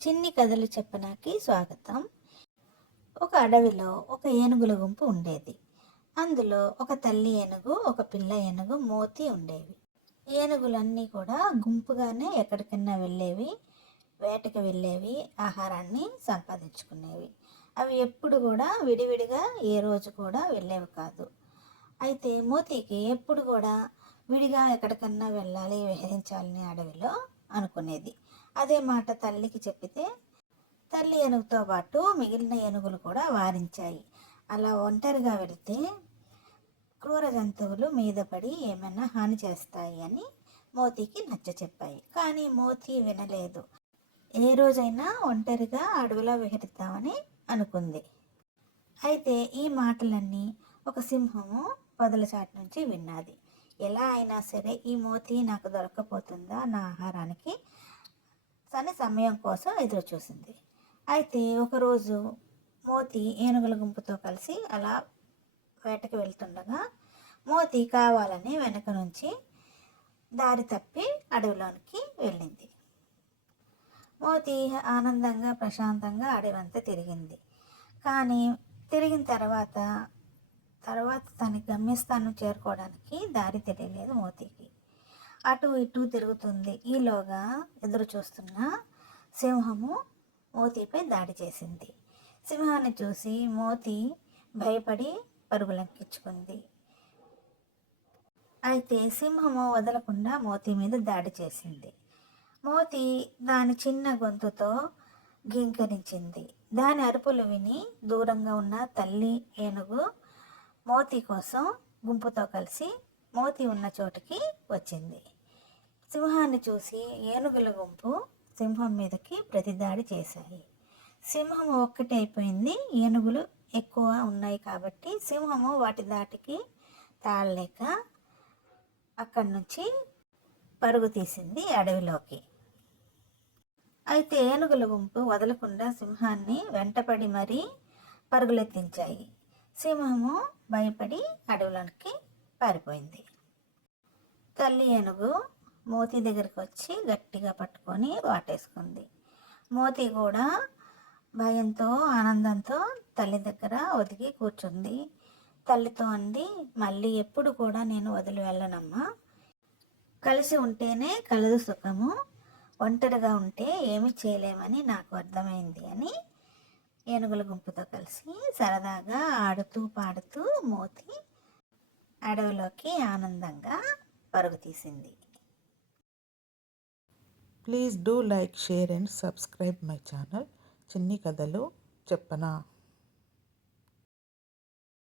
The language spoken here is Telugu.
చిన్ని కథలు చెప్పనాకి స్వాగతం. ఒక అడవిలో ఒక ఏనుగుల గుంపు ఉండేది. అందులో ఒక తల్లి ఏనుగు, ఒక పిల్ల ఏనుగు, మోతి ఉండేవి. ఏనుగులన్నీ కూడా గుంపుగానే ఎక్కడికన్నా వెళ్ళేవి, వేటకి వెళ్ళేవి, ఆహారాన్ని సంపాదించుకునేవి. అవి ఎప్పుడు కూడా విడివిడిగా ఏ రోజు కూడా వెళ్ళేవి కాదు. అయితే మోతికి ఎప్పుడు కూడా విడిగా ఎక్కడికన్నా వెళ్ళాలి, విహరించాలని అడవిలో అనుకునేది. అదే మాట తల్లికి చెప్పితే తల్లి ఏనుగుతో పాటు మిగిలిన ఏనుగులు కూడా వారించాయి. అలా ఒంటరిగా వెళితే క్రూర జంతువులు మీద పడి ఏమైనా హాని చేస్తాయి అని మోతికి నచ్చచెప్పాయి. కానీ మోతి వినలేదు. ఏ రోజైనా ఒంటరిగా అడవిలో విహరిద్దామని అనుకుంది. అయితే ఈ మాటలన్నీ ఒక సింహము పొదల చాటు నుంచి విన్నది. ఎలా అయినా సరే ఈ మోతి నాకు దొరకపోతుందా నా ఆహారానికి అని సమయం కోసం ఎదురు చూసింది. అయితే ఒకరోజు మోతి ఏనుగుల గుంపుతో కలిసి అలా వేటకి వెళ్తుండగా మోతి కావాలని వెనక నుంచి దారి తప్పి అడవిలోనికి వెళ్ళింది. మోతి ఆనందంగా ప్రశాంతంగా అడవంతా తిరిగింది. కానీ తిరిగిన తర్వాత తన గమ్యస్థానం చేరుకోవడానికి దారి తెలియలేదు మోతికి. అటు ఇటు తిరుగుతుంది. ఈలోగా ఎదురు చూస్తున్న సింహము మోతిపై దాడి చేసింది. సింహాన్ని చూసి మోతి భయపడి పరుగులెక్కించుకుంది. అయితే సింహము వదలకుండా మోతి మీద దాడి చేసింది. మోతి దాని చిన్న గొంతుతో ఘీంకరించింది. దాని అరుపులు విని దూరంగా ఉన్న తల్లి ఏనుగు మోతి కోసం గుంపుతో కలిసి మోతి ఉన్న చోటుకి వచ్చింది. సింహాన్ని చూసి ఏనుగుల గుంపు సింహం మీదకి ప్రతిదాడి చేశాయి. సింహము ఒక్కటే అయిపోయింది. ఏనుగులు ఎక్కువ ఉన్నాయి కాబట్టి సింహము వాటి దాటికి తాళలేక అక్కడి నుంచి పరుగు తీసింది అడవిలోకి. అయితే ఏనుగుల గుంపు వదలకుండా సింహాన్ని వెంటపడి మరీ పరుగులెత్తించాయి. సింహము భయపడి అడవిలోనికి పారిపోయింది. తల్లి ఏనుగు మోతి దగ్గరికి వచ్చి గట్టిగా పట్టుకొని వాటేసుకుంది. మోతి కూడా భయంతో ఆనందంతో తల్లి దగ్గర ఒదిగి కూర్చుంది. తల్లితో అంది, మళ్ళీ ఎప్పుడు కూడా నేను వదిలి వెళ్ళనమ్మా. కలిసి ఉంటేనే కలదు సుఖము, ఒంటరిగా ఉంటే ఏమి చేయలేమని నాకు అర్థమైంది అని ఏనుగుల గుంపుతో కలిసి సరదాగా ఆడుతూ పాడుతూ మోతి అడవిలోకి ఆనందంగా పరుగు తీసింది. Please do like, share and subscribe my channel. చిన్ని కథలు చెప్పనా.